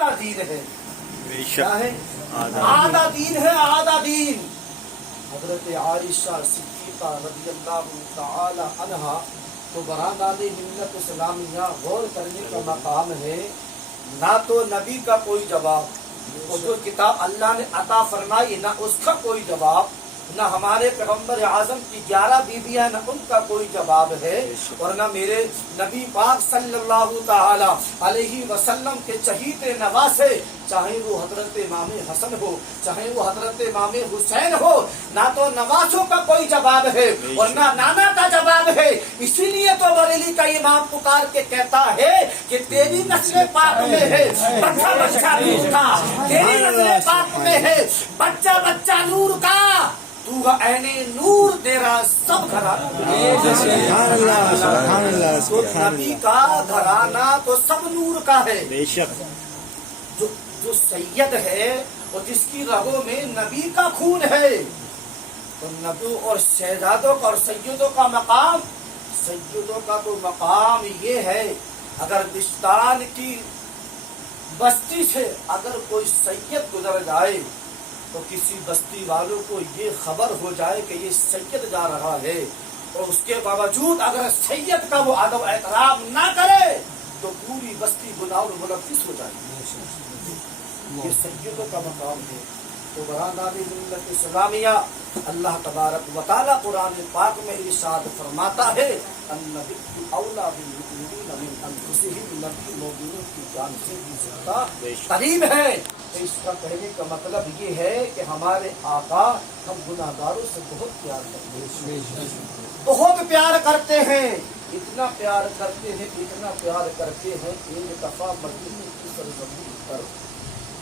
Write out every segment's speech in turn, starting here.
پکا دین ہے. کیا ہے؟ آدھا دین ہے، آدھا دین. حضرت عائشہ صدیقہ رضی اللہ تعالی عنہا تو برادر ملت اسلامیہ غور کرنے کا مقام ہے. نہ تو نبی کا کوئی جواب، وہ جو کتاب اللہ نے عطا فرمائی نہ اس کا کوئی جواب، نہ ہمارے پیغمبر اعظم کی 11 بیویاں نہ ان کا کوئی جواب ہے، اور نہ میرے نبی پاک صلی اللہ تعالی علیہ وسلم کے چہیتے نواسے، چاہے وہ حضرت امام حسن ہو، چاہے وہ حضرت امام حسین ہو، نہ تو نواسوں کا کوئی جواب ہے اور نہ نانا کا جواب ہے. اسی لیے تو بریلی کا امام پکار کے کہتا ہے کہ تیری نسل پاک میں ہے بچہ بچہ نور کا، تیری نسل پاک میں ہے بچہ بچہ نور کا، تو عین نور تیرا سب گھرانہ. نبی کا گھرانہ تو سب نور کا ہے. بے شک جو سید ہے اور جس کی رگوں میں نبی کا خون ہے، تو نبی اور شہزادوں کا اور سیدوں کا مقام، سیدوں کا تو مقام یہ ہے، اگر بستان کی بستی سے اگر کوئی سید گزر جائے تو کسی بستی والوں کو یہ خبر ہو جائے کہ یہ سید جا رہا ہے، اور اس کے باوجود اگر سید کا وہ ادب احترام نہ کرے تو پوری بستی گناہ اور ملوث ہو جائے. یہ سیدوں کا مقام ہے. تو برادر ملت اسلامیہ، اللہ تبارک و تعالیٰ قرآن پاک میں ارشاد فرماتا ہے النبی اولیٰ بالمؤمنین من انفسہم، نبی مومنوں کی جان سے بھی زیادہ قریب ہے. تو اس کا کہنے کا مطلب یہ ہے کہ ہمارے آقا ہم گناہ گاروں سے بہت پیار کرتے ہیں، بہت پیار کرتے ہیں. اتنا پیار کرتے ہیں، اتنا پیار کرتے ہیں کہ ایک دفعہ مدینے کی سرزمین پر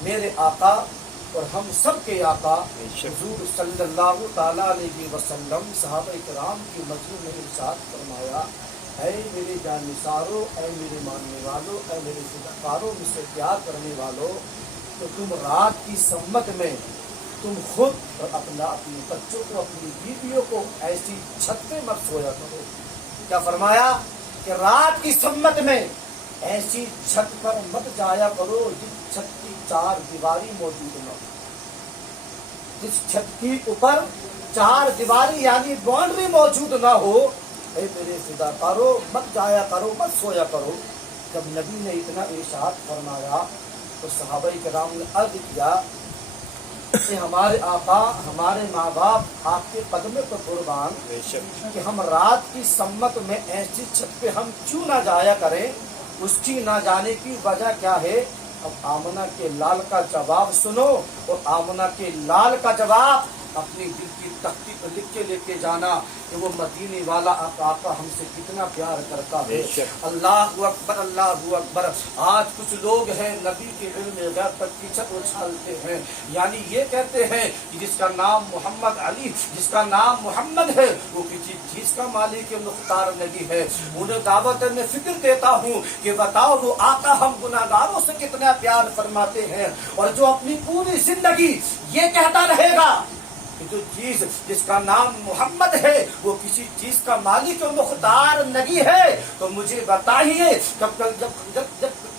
میرے آقا اور ہم سب کے آقا حضور صلی اللہ تعالیٰ علیہ وسلم صحابہ کرام کی مجلس میں ارشاد فرمایا، اے میرے جانثاروں، اے میرے ماننے والوں، اے میرے صدقاروں، مجھ سے پیار کرنے والوں، تو تم رات کی سمت میں تم خود اور اپنے بچوں کو، اپنی بیویوں کو ایسی چھت پہ مت سویا کرو. کیا فرمایا کہ رات کی سمت میں ایسی چھت پر مت جایا کرو جس چھت کی 4 دیواری موجود نہ ہو، جس چھت کی اوپر 4 دیواری یعنی باؤنڈری موجود نہ ہو. اے میرے فداکاروں مت جایا کرو، مت سویا کرو. جب نبی نے اتنا ارشاد فرمایا تو صحابہ کرام نے عرض کیا کہ ہمارے آقا، ہمارے ماں باپ آپ کے قدمے پر قربان کہ ہم رات کی سمت میں ایسی چھت پہ ہم کیوں نہ جایا کریں. اس کی نہ جانے کی وجہ کیا ہے؟ اب آمنہ کے لال کا جواب سنو، اور آمنہ کے لال کا جواب اپنی دل کی تختی پر لکھ کے لے کے جانا کہ وہ مدینے والا آقا ہم سے کتنا پیار کرتا ہے. اللہ اکبر، اللہ اکبر. آج کچھ لوگ ہیں نبی کے علم غیب پر کی چھت اچھالتے ہیں، یعنی یہ کہتے ہیں کہ جس کا نام محمد علی، جس کا نام محمد ہے وہ کسی چیز کا مالک مختار نہیں ہے. انہیں دعوت میں فکر دیتا ہوں کہ بتاؤ وہ آقا ہم گناہگاروں سے کتنا پیار فرماتے ہیں، اور جو اپنی پوری زندگی یہ کہتا رہے گا کہ جو چیز جس کا نام محمد ہے وہ کسی چیز کا مالک و مختار نہیں ہے، تو مجھے بتائیے جب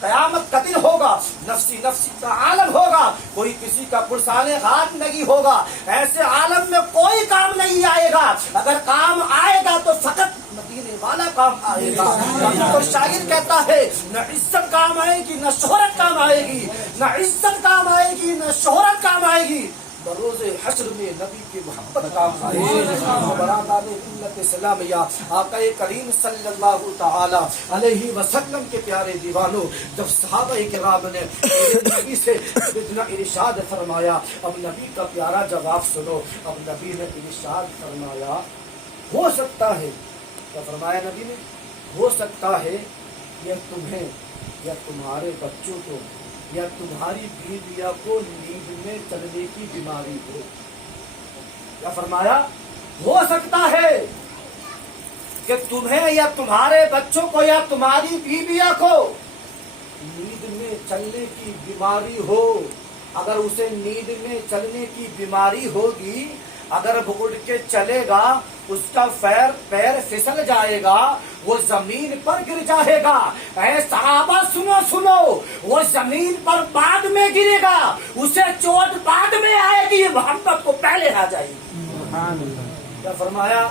قیامت کا دن ہوگا، نفسی نفسی کا عالم ہوگا، کوئی کسی کا پرسان غان نہیں ہوگا، ایسے عالم میں کوئی کام نہیں آئے گا. اگر کام آئے گا تو فقط مدینے والا کام آئے گا. تو شاعر کہتا ہے نہ عزت کام آئے گی، نہ شہرت کام آئے گی، نہ عزت کام آئے گی، نہ شہرت کام آئے گی. بروز حشر میں نبی کی محبت کام آئے گی. برادر ملت اسلامیہ، آقا کریم صلی اللہ تعالی علیہ وسلم کے پیارے دیوانوں، جب صحابہ کرام نے نبی سے اتنا ارشاد فرمایا، اب نبی کا پیارا جواب سنو. اب نبی نے ارشاد فرمایا ہو سکتا ہے، کیا فرمایا نبی نے؟ ہو سکتا ہے یہ تمہیں یا تمہارے بچوں کو یا تمہاری بیویاں کو نیند میں چلنے کی بیماری ہو. کیا فرمایا؟ ہو سکتا ہے کہ تمہیں یا تمہارے بچوں کو یا تمہاری بیویاں کو نیند میں چلنے کی بیماری ہو. اگر اسے نیند میں چلنے کی بیماری ہوگی اگر اڑ کے چلے گا اس کا پیر پھسل جائے گا, وہ زمین پر گر جائے گا. اے صحابہ سنو سنو, وہ زمین پر بعد میں گرے گا, اسے چوٹ بعد میں آئے گی, محبت کو پہلے آ جائے گی. کیا فرمایا؟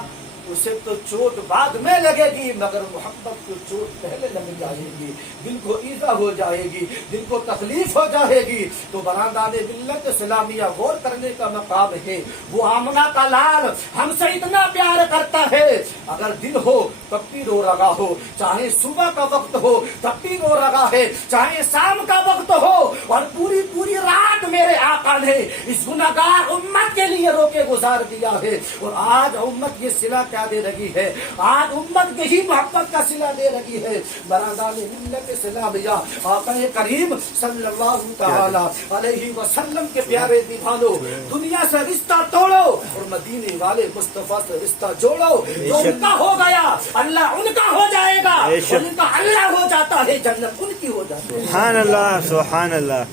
اسے تو چوٹ بعد میں لگے گی مگر محبت کو چوٹ پہلے لگ جائے گی, دل کو ایذا ہو جائے گی, دل کو تکلیف ہو جائے گی. تو برادران ملت اسلامیہ غور کرنے کا مقام ہے. وہ آمنہ کا لال ہم سے اتنا پیار کرتا ہے, اگر دن ہو تب بھی رو رہا ہو, چاہے صبح کا وقت ہو تب بھی رو رہا ہے, چاہے شام کا وقت ہو, اور پوری پوری رات میرے آقا نے اس گنہگار امت کے لیے رو کے گزار دیا ہے. اور آج امت یہ صلہ کیا دے رہی ہے؟ آج امت یہی محبت کا صلہ دے رہی ہے. برادران ملت اسلامیہ آقا کریم صلی اللہ تعالی علیہ وسلم کے پیارے دیوانوں, دنیا سے رشتہ توڑو اور مدینے والے مصطفیٰ سے رشتہ جوڑو. جو ان کا ہو گیا اللہ ان کا ہو جائے گا, اور ان کا اللہ ہو جاتا ہے جنت ان کی ہو جاتی ہے. سبحان اللہ سبحان اللہ.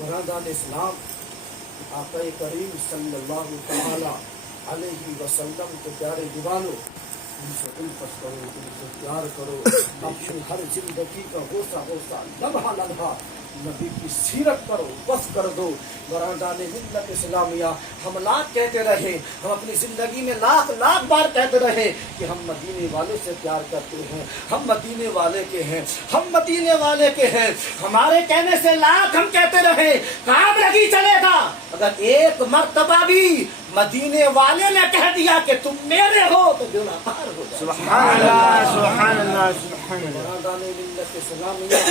برادران اسلام آقا کریم صلی اللہ تعالی علیہ وسلم کے پیارے دیوانوں, ان سے الفت کرو, ان سے پیار کرو, اپنی ہر زندگی کا غوثہ غوثہ لمحہ لمحہ نبی کی سیرت پر وقف کر دو. برادران ملت اسلامیہ ہم لاکھ کہتے رہے, ہم اپنی زندگی میں لاکھ لاکھ بار کہتے رہے کہ ہم مدینے والے سے پیار کرتے ہیں, ہم مدینے والے کے ہیں, ہم مدینے والے کے ہیں. ہمارے کہنے سے لاکھ ہم کہتے رہے, کام لگی چلے گا, اگر ایک مرتبہ بھی مدینے والے نے کہہ دیا کہ تم میرے ہو تو بیڑا پار ہو جائے. سبحان اللہ سبحان اللہ سبحان اللہ. برادران ملت اسلامیہ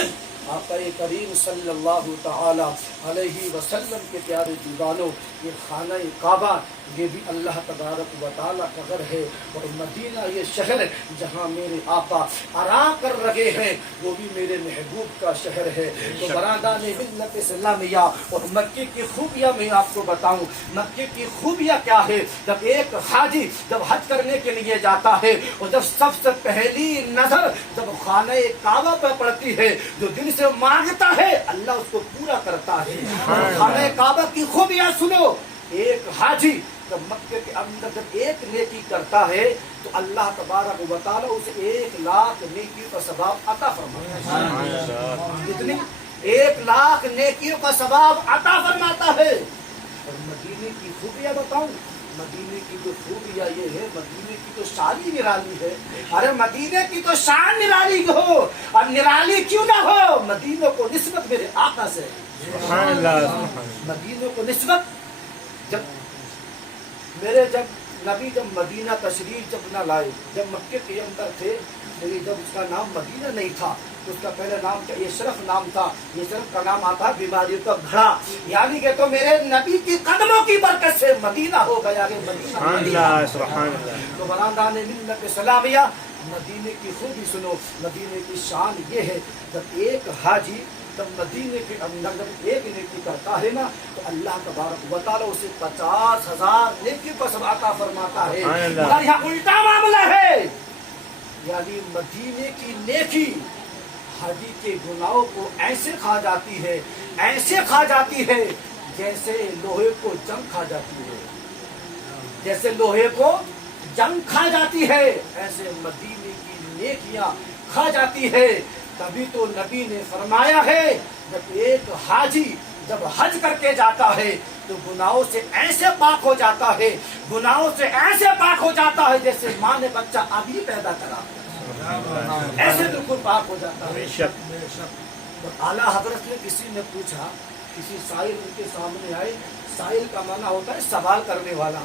آقا کریم صلی اللہ تعالی علیہ وسلم کے پیارے دیوانوں, یہ خانہ کعبہ یہ بھی اللہ تبارک و تعالیٰ کا گھر ہے, اور مدینہ یہ شہر جہاں میرے آقا آرام کر رہے ہیں وہ بھی میرے محبوب کا شہر ہے. تو برادران ملت اسلامیہ اور مکے کی خوبیاں میں آپ کو بتاؤں. مکے کی خوبیاں کیا ہے؟ جب ایک حاجی جب حج کرنے کے لیے جاتا ہے, اور جب سب سے پہلی نظر جب خانہ کعبہ پہ پڑتی ہے, جو دل سے مانگتا ہے اللہ اس کو پورا کرتا ہے. خانہ کعبہ کی خوبیاں سنو. ایک حاجی جب مکے کے اندر جب ایک نیکی کرتا ہے تو اللہ تبارک و تعالیٰ اسے 1,00,000 نیکیوں کا ثواب عطا فرماتا ہے. کتنی؟ 1,00,000 نیکیوں کا ثواب عطا فرماتا ہے. اور مدینے کی خوبیاں بتاؤں, مدینے کی جو خوبیاں یہ ہے, مدینے کی تو شان ہی نرالی ہے. ارے مدینے کی تو شان نرالی ہو, اور نرالی کیوں نہ ہو, مدینوں کو نسبت میرے آقا سے. سبحان اللہ. مدینوں کو نسبت جب نبی جب مدینہ تشریف جب نہ لائے, جب مکے کے اندر تھے, لیکن جب اس کا نام مدینہ نہیں تھا تو اس کا پہلا نام کیا یشرف نام تھا. یشرف کا نام آتا بیماریوں کا گھڑا, یعنی کہ تو میرے نبی کی قدموں کی برکت سے مدینہ ہو گیا کہ سبحان مدینہ. اللہ سبحان اللہ. تو برادران ملت اسلامیہ مدینے کی خوبی سنو. مدینے کی شان یہ ہے, جب ایک حاجی جب مدینے کے اندر جب ایک نیکی کرتا ہے نا تو اللہ تبارک و تعالیٰ اسے 50,000 نیکی کا ثواب عطا فرماتا ہے. مگر یہاں الٹا معاملہ ہے, یعنی مدینے کی نیکی حاجی کے گناہوں کو ایسے کھا جاتی ہے, ایسے کھا جاتی ہے جیسے لوہے کو جنگ کھا جاتی ہے, جیسے لوہے کو جنگ کھا جاتی ہے, ایسے مدینے کی نیکیاں کھا جاتی ہے. تبھی تو نبی نے فرمایا ہے جب ایک حاجی جب حج کر کے جاتا ہے تو گناہوں سے ایسے پاک ہو جاتا ہے, گناہوں سے ایسے پاک ہو جاتا ہے جیسے ماں نے بچہ ابھی پیدا کرا, ایسے بالکل پاک ہو جاتا ہے. تو اعلیٰ حضرت نے کسی نے پوچھا, کسی سائل ان کے سامنے آئے, سائل کا معنی ہوتا ہے سوال کرنے والا.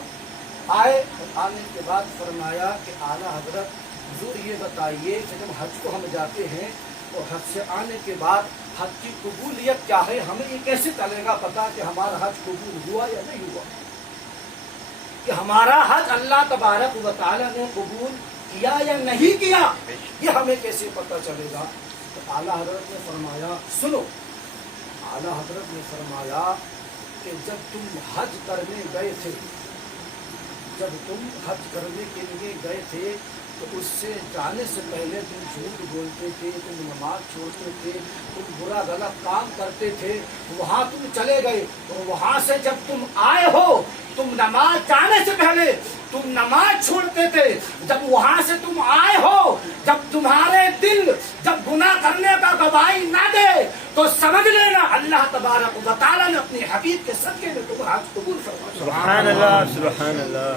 آئے اور آنے کے بعد فرمایا کہ اعلیٰ حضرت حضور یہ بتائیے کہ جب حج کو ہم جاتے ہیں اور حج سے آنے کے بعد حج کی قبولیت کیا ہے, ہمیں یہ کیسے چلے گا پتا کہ ہمارا حج قبول ہوا یا نہیں ہوا, کہ ہمارا حج اللہ تبارک و تعالیٰ نے قبول کیا یا نہیں کیا, یہ ہمیں کیسے پتہ چلے گا. تو اعلیٰ حضرت نے فرمایا سنو, اعلیٰ حضرت نے فرمایا کہ جب تم حج کرنے گئے تھے, جب تم حج کرنے کے لیے گئے تھے تو اس سے جانے سے پہلے تم جھوٹ بولتے تھے، تم نماز چھوڑتے تھے، تم برا غلط کام کرتے تھے، وہاں تم چلے گئے، اور وہاں سے جب تم آئے ہو، تم نماز جانے سے پہلے تم نماز چھوڑتے تھے، جب وہاں سے تم آئے ہو، جب تمہارے دل جب گناہ کرنے کا گواہی نہ دے تو سمجھ لینا اللہ تبارک و تعالیٰ نے اپنے حبیب کے صدقے میں تم حج قبول فرما دیا۔ سبحان اللہ سبحان اللہ۔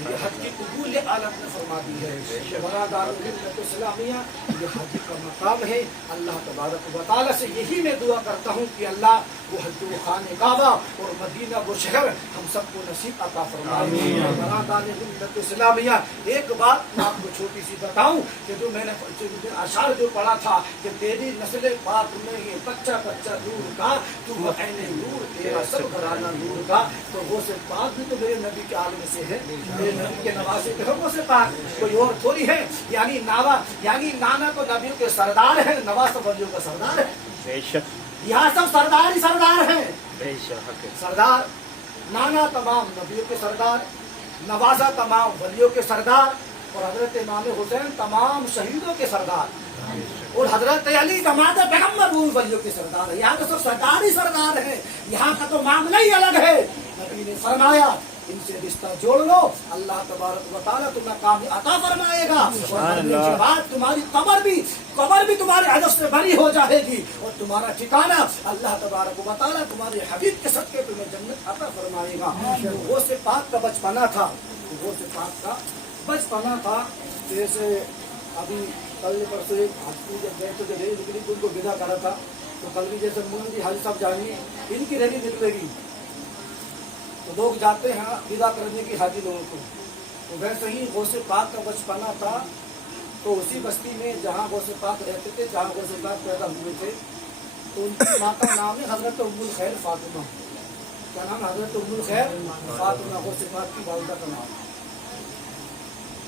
یہ حج کی قبول عالم نے فرما دی ہے۔ برادر ملت اسلامیہ، یہ حج کا مقام ہے۔ اللہ تبارک و تعالیٰ سے یہی میں دعا کرتا ہوں کہ اللہ وہ حج و خانہ کعبہ اور مدینہ وہ شہر ہم سب کو نصیب عطا فرمائے۔ برادر ملت اسلامیہ، ایک بات میں آپ کو چھوٹی سی بتاؤں کہ جو میں نے اشعار جو پڑھا تھا کہ تیری نسل پاک میں یہ بچہ بچہ نور کا، تو وہ عین نور تیرا سب گھرانہ نور کا، تو وہ سے پاک بھی تو میرے نبی کے عالم سے ہے، میرے نبی کے نوازے کے حکم سے پاک، کوئی اور تھوڑی ہے۔ یعنی نانا تو نبیوں کے سردار ہے، نواز تو ولیوں کا سردار ہے۔ بے شک یہاں سب سردار ہی سردار ہیں۔ بے شک سردار نانا تمام نبیوں کے سردار، نوازہ تمام ولیوں کے سردار، اور حضرت امام حسین تمام شہیدوں کے سردار، اور حضرت علی داماد پیغمبر وہ ولیوں کے سردار ہے۔ یہاں تو سب سردار ہی سردار ہیں، یہاں کا تو معاملہ ہی الگ ہے۔ نبی نے فرمایا ان سے رشتہ جوڑ لو، اللہ تبارک و تعالیٰ تمہیں کام عطا فرمائے گا، اور مرنے کے بعد تمہاری قبر بھی تمہارے حدث سے بری ہو جائے گی، اور تمہارا ٹھکانہ اللہ تبارک و تعالیٰ تمہارے حبیب کے صدقے تمہیں جنت عطا فرمائے گا۔ وہ سے پاک کا بچپنا تھا، وہ سے پاک کا بچپنا تھا۔ جیسے ابھی کل پرسوں ایک ہفتے جب گئے تو ریلی نکلی تو ان کو ودا کرا تھا، تو کل بھی جیسے مولوی حاجی صاحب جائیں گے، ان کی ریلی نکلے گی تو لوگ جاتے ہیں ودا کرنے کی حاجی لوگوں کو، تو ویسے ہی غوث پاک کا بچپنا تھا۔ تو اسی بستی میں جہاں غوث پاک رہتے تھے، جہاں غوث پاک پیدا ہوئے تھے، تو ان کی ماں کا نام ہے حضرت ام الخیر فاطمہ۔ کیا نام؟ حضرت ام الخیر فاطمہ، غوث پاک کی والدہ کا نام۔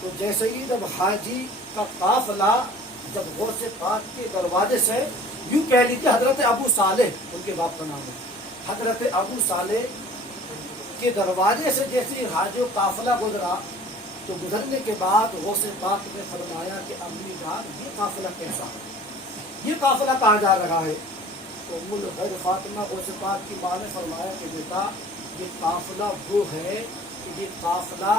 تو جیسے ہی جب حاجی کا قافلہ جب غوث پاک کے دروازے سے، یوں کہہ لیجیے حضرت ابو صالح ان کے باپ کا نام ہے، حضرت ابو صالح کے دروازے سے جیسے حاجی قافلہ گزرا، تو گزرنے کے بعد غوث پاک نے فرمایا کہ امی جان یہ قافلہ کیسا ہے، یہ قافلہ کہاں جا رہا ہے؟ تو ام الخیر فاطمہ غوث پاک کی ماں نے فرمایا کہ بیٹا یہ قافلہ وہ ہے کہ یہ قافلہ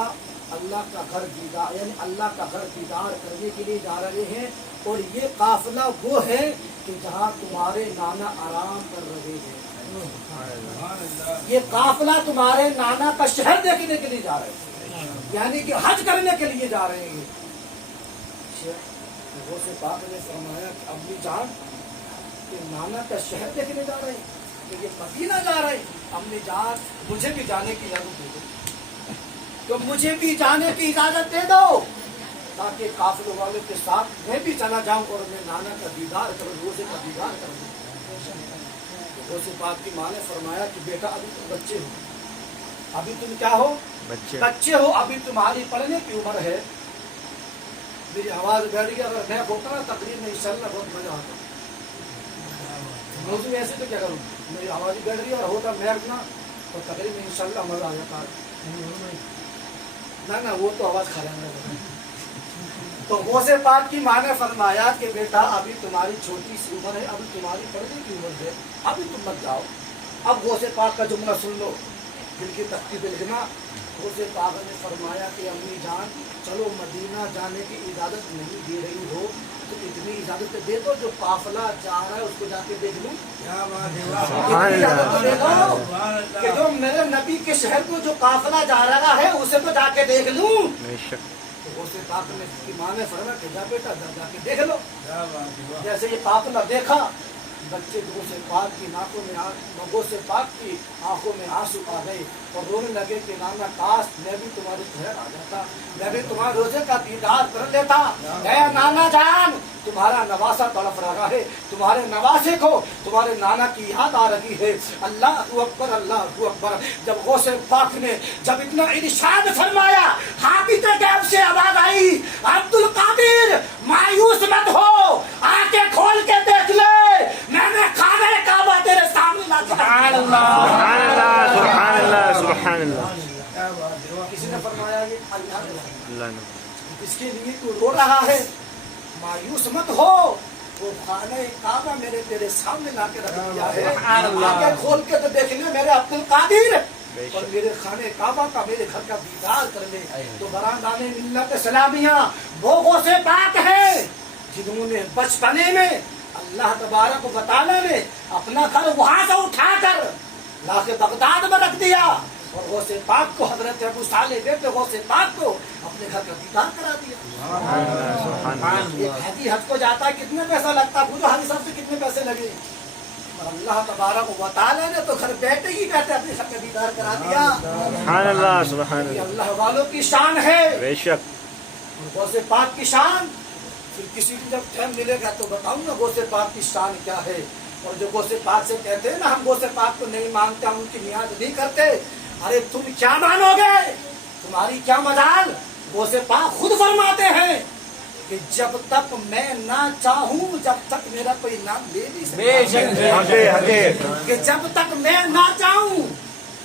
اللہ کا گھر دیدار، یعنی اللہ کا گھر دیدار کرنے کے لیے جا رہے ہیں، اور یہ قافلہ وہ ہے کہ جہاں تمہارے نانا آرام کر رہے ہیں۔ یہ قافلہ تمہارے نانا کا شہر دیکھنے کے لیے جا رہے ہیں، یعنی کہ حج کرنے کے لیے جا رہے ہیں۔ غوث پاک نے فرمایا کہ امی جان کہ نانا کا شہر دیکھنے جا رہے ہیں، کہ یہ مدینہ جا رہے ہیں، امی جان مجھے بھی جانے کی اجازت دے دو، تو مجھے بھی جانے کی اجازت دے دو تاکہ قافلوں والے کے ساتھ میں بھی چلا جاؤں اور میں نانا کا دیدار کروں، روزے کا دیدار کروں۔ غوث پاک کی ماں نے فرمایا کہ بیٹا ابھی تم بچے ہو، ابھی تم کیا ہو؟ بچے ہو، ابھی تمہاری پڑھنے کی عمر ہے۔ میری آواز بیٹھ گئی، اگر میں ہوتا نا تقریر میں انشاءاللہ بہت مزہ آتا، موضوع ایسے تو کیا کروں، میری آواز بیٹھ گئی اور ہوتا میں نا تو تقریر میں انشاءاللہ مزہ آ جاتا۔ نہ وہ تو آواز کھا لینا۔ تو غوث پاک کی ماں نے فرمایا کہ بیٹا ابھی تمہاری چھوٹی سی عمر ہے، ابھی تمہاری پڑھنے کی عمر ہے، ابھی تم مت جاؤ۔ اب غوث پاک کا جملہ سن لو، دل کی تختی دل گنا۔ غوث پاک نے فرمایا کہ امی جان چلو مدینہ جانے کی اجازت نہیں دے رہی ہو تو اتنی اجازت دے دو جو قافلہ جا رہا ہے اس کو جا کے دیکھ لوں، کہ جو میرے نبی کے شہر کو جو قافلہ جا رہا ہے اسے تو جا کے دیکھ لوں۔ غوث پاک نے کی ماں نے فرمایا کہ جا بیٹا جا کے دیکھ لو۔ جیسے یہ قافلہ دیکھا، بچے غوث پاک کی ناکوں میں غوث پاک کی آنکھوں میں آنسو آ گئے اور رونے لگے کہ نانا کاش میں بھی تمہارے گھر آ جاتا، میں بھی تمہارے روزے کا دیدار کر لیتا۔ اے نانا جان تمہارا نواسا تڑپ رہا ہے، تمہارے نواسے کو تمہارے نانا کی یاد آ رہی ہے۔ اللہ اکبر، اللہ اکبر۔ جب غوث پاک نے جب اتنا ارشاد فرمایا، حافظ غیب سے آواز آئی، عبد القادر مایوس مت ہو، آنکھیں کھول کے دیکھ لے، میں نے خانہ کعبہ تیرے سامنے لا دیا۔ سبحان اللہ سبحان اللہ سبحان اللہ۔ کسی نے فرمایا یہ اللہ نے، اس کے لیے تو رو رہا ہے، مایوس مت ہو، وہ خانہ کعبہ میرے تیرے سامنے لا کے رکھ دیا ہے، آنکھیں کھول کے تو دیکھ لے میرے عبد القادر، اور میرے خانہ کعبہ کا میرے گھر کا دیدار کر لے۔ تو برادران ملت سلامیہ، وہ غوث پاک ہے جنہوں نے بچپنے میں اللہ تبارک و تعالیٰ نے اپنا گھر وہاں سے اٹھا کر لا کے بغداد میں رکھ دیا، اور غوث پاک کو حضرت ابو صالح بیٹے غوث پاک کو اپنے گھر کا دیدار کرا دیا۔ ایک حاجی حج کو جاتا ہے کتنے پیسہ لگتا ہے، پورے حاجی صاحب سے کتنے پیسے لگے، اور اللہ تبارک و تعالیٰ نے تو گھر بیٹھے ہی بیٹھے اپنے گھر کا دیدار کرا دیا۔ سبحان اللہ سبحان یہ اللہ، اللہ والوں کی شان ہے، بے شک غوث پاک کی شان۔ پھر کسی کو جب ٹائم ملے گا تو بتاؤں گا غوث پاک کی شان کیا ہے۔ اور جو غوث پاک سے کہتے ہیں نا ہم غوث پاک کو نہیں مانتے، ہم ان کی نیاز نہیں کرتے، ارے تم کیا مانو گے، تمہاری کیا مجال۔ غوث پاک خود فرماتے ہیں کہ جب تک میں نہ چاہوں جب تک میرا کوئی نام لے نہیں سکتا، کہ جب تک میں نہ چاہوں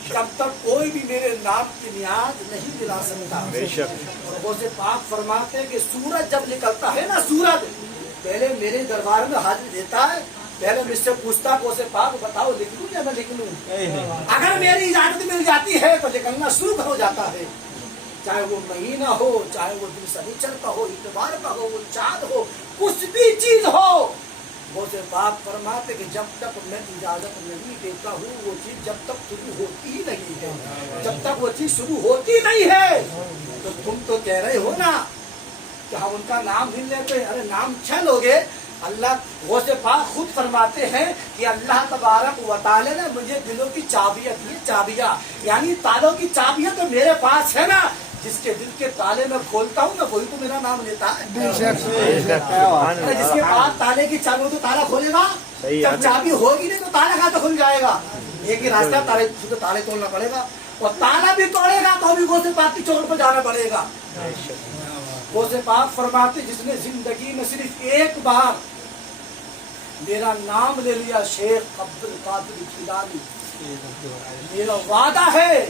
جب تک کوئی بھی میرے نام کی نیاز نہیں دلا سکتا۔ بے شک اور غوث پاک فرماتے ہیں کہ سورج جب نکلتا ہے نا، سورج پہلے میرے دربار میں حاضر دیتا ہے، پہلے مجھ سے پوچھتا غوث پاک بتاؤ لکھ لوں یا میں لکھ لوں، اگر میری اجازت مل جاتی ہے تو لکھنا شروع ہو جاتا ہے، چاہے وہ مہینہ ہو، چاہے وہ دن سنیچر کا ہو، اتوار کا ہو، وہ چاند ہو، کچھ بھی چیز ہو۔ غوث پاک فرماتے کہ جب تک میں اجازت نہیں دیتا ہوں وہ چیز جب تک شروع ہوتی ہی نہیں ہے، جب تک وہ چیز شروع ہوتی نہیں ہے۔ تو تم تو کہہ رہے ہو نا کہ ہم ان کا نام نہیں لیتے، ارے نام چھل ہو گے۔ اللہ غوث پاک خود فرماتے ہیں کہ اللہ تبارک و تعالی نے مجھے دلوں کی چابیاں دی، چابیاں یعنی تالوں کی چابیاں تو میرے پاس ہے نا، جس کے دل کے تالے میں کھولتا ہوں نا وہی تو میرا نام لیتا ہے۔ جس کے پاس تالے کی چابی ہو تو تالا کھولے گا، جب چابی ہوگی نہیں تو تالا کہاں تو کھل جائے گا۔ ایک ہی راستہ تالے توڑنا پڑے گا، اور تالا بھی توڑے گا تو بھی غوث پاک کی چوٹ پر جانا پڑے گا۔ غوث پاک فرماتے جس نے زندگی میں صرف ایک بار میرا نام لے لیا شیخ عبد القادر جیلانی، میرا وعدہ ہے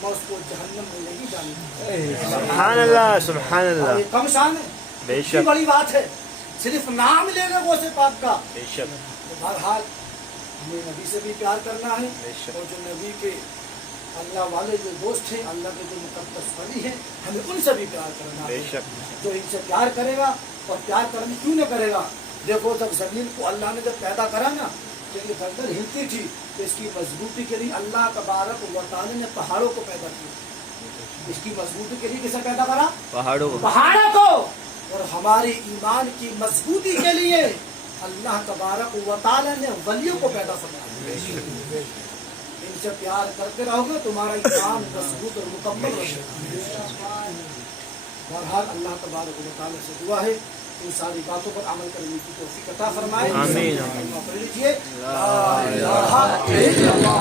میں اس کو جہنم میں نہیں جانے دوں گا۔ سبحان اللہ سبحان اللہ، یہ کم شان ہے، بے اتنی شک بڑی بات ہے، صرف نام لے گا غوث پاک کا۔ بے شک تو بہرحال ہمیں نبی سے بھی پیار کرنا ہے، بے شک اور جو نبی کے اللہ والے جو دوست ہیں، اللہ کے جو مقدس ولی ہیں، ہمیں ان سے بھی پیار کرنا بے ہے۔ شک جو ان سے پیار کرے گا، اور پیار کرنے کیوں نہ کرے گا، دیکھو جب زمین کو اللہ نے جب پیدا کرا نا تو یہ گردن ہلتی تھی، تو اس کی مضبوطی کے لیے اللہ تبارک و تعالی نے پہاڑوں کو پیدا کیا۔ اس کی مضبوطی کے لیے کسے پیدا کرا؟ پہاڑوں کو، پہاڑوں کو۔ اور ہماری ایمان کی مضبوطی کے لیے اللہ تبارک و تعالی نے ولیوں کو پیدا فرمایا۔ ان سے پیار کرتے رہو گے تمہارا ایمان مضبوط اور مکمل ہوگا۔ بہرحال اللہ تبارک و تعالی سے دعا ہے ان ساری باتوں پر عمل کرنے کی توفیق عطا فرمائے۔ آمین۔ پڑھ لیجیے لا الہ الا اللہ